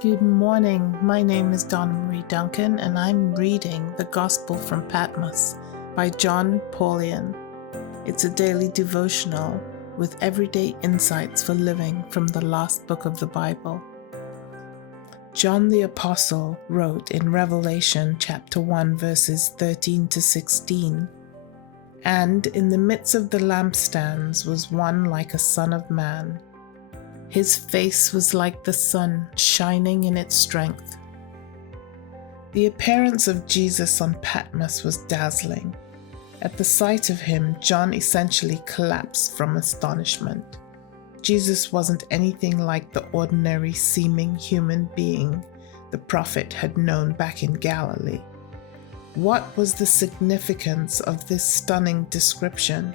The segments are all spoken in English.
Good morning. My name is Donna Marie Duncan, and I'm reading the Gospel from Patmos by John Paulian. It's a daily devotional with everyday insights for living from the last book of the Bible. John the Apostle wrote in Revelation chapter 1 verses 13 to 16, "And in the midst of the lampstands was one like a son of man. His face was like the sun shining in its strength." The appearance of Jesus on Patmos was dazzling. At the sight of him, John essentially collapsed from astonishment. Jesus wasn't anything like the ordinary seeming human being the prophet had known back in Galilee. What was the significance of this stunning description?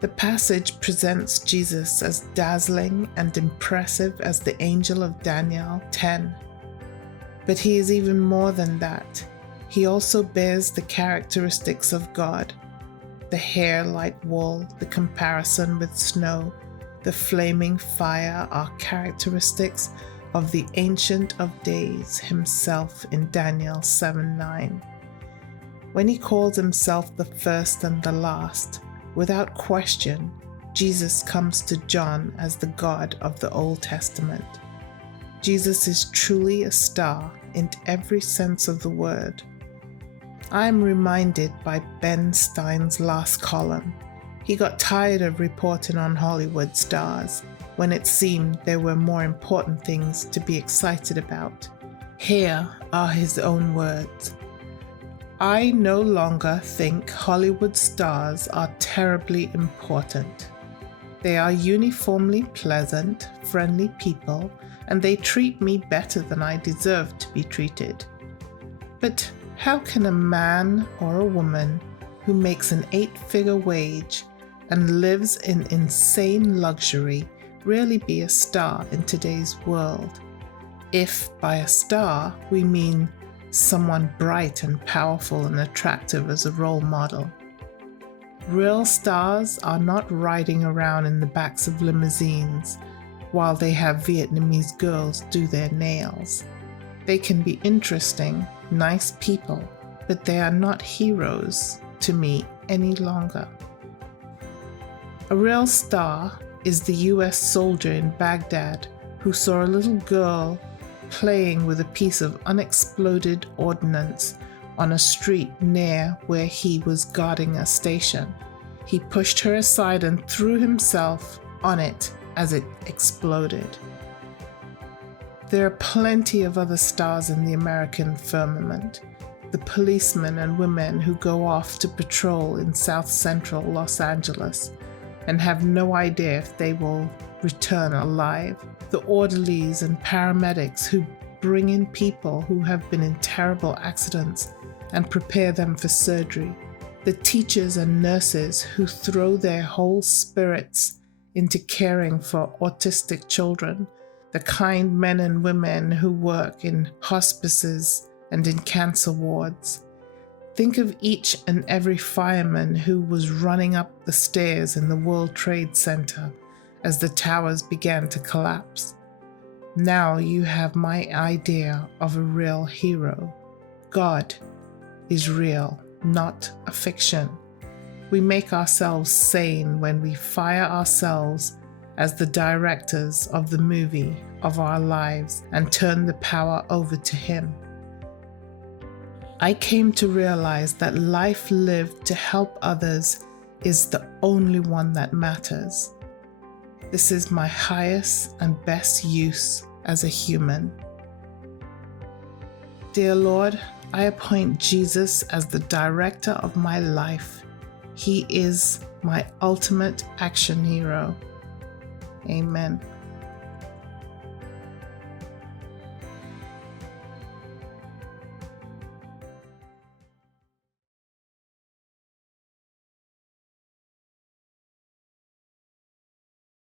The passage presents Jesus as dazzling and impressive as the angel of Daniel 10. But he is even more than that. He also bears the characteristics of God. The hair like wool, the comparison with snow, the flaming fire are characteristics of the Ancient of Days himself in Daniel 7:9. When he calls himself the first and the last, without question, Jesus comes to John as the God of the Old Testament. Jesus is truly a star in every sense of the word. I am reminded by Ben Stein's last column. He got tired of reporting on Hollywood stars when it seemed there were more important things to be excited about. Here are his own words. "I no longer think Hollywood stars are terribly important. They are uniformly pleasant, friendly people, and they treat me better than I deserve to be treated. But how can a man or a woman who makes an 8-figure wage and lives in insane luxury really be a star in today's world? If by a star we mean someone bright and powerful and attractive as a role model. Real stars are not riding around in the backs of limousines while they have Vietnamese girls do their nails. They can be interesting, nice people, but they are not heroes to me any longer. A real star is the US soldier in Baghdad who saw a little girl playing with a piece of unexploded ordnance on a street near where he was guarding a station. He pushed her aside and threw himself on it as it exploded. There are plenty of other stars in the American firmament. The policemen and women who go off to patrol in South Central Los Angeles and have no idea if they will return alive. The orderlies and paramedics who bring in people who have been in terrible accidents and prepare them for surgery. The teachers and nurses who throw their whole spirits into caring for autistic children. The kind men and women who work in hospices and in cancer wards. Think of each and every fireman who was running up the stairs in the World Trade Center as the towers began to collapse. Now you have my idea of a real hero. God is real, not a fiction. We make ourselves sane when we fire ourselves as the directors of the movie of our lives and turn the power over to Him. I came to realize that life lived to help others is the only one that matters. This is my highest and best use as a human. Dear Lord, I appoint Jesus as the director of my life. He is my ultimate action hero. Amen.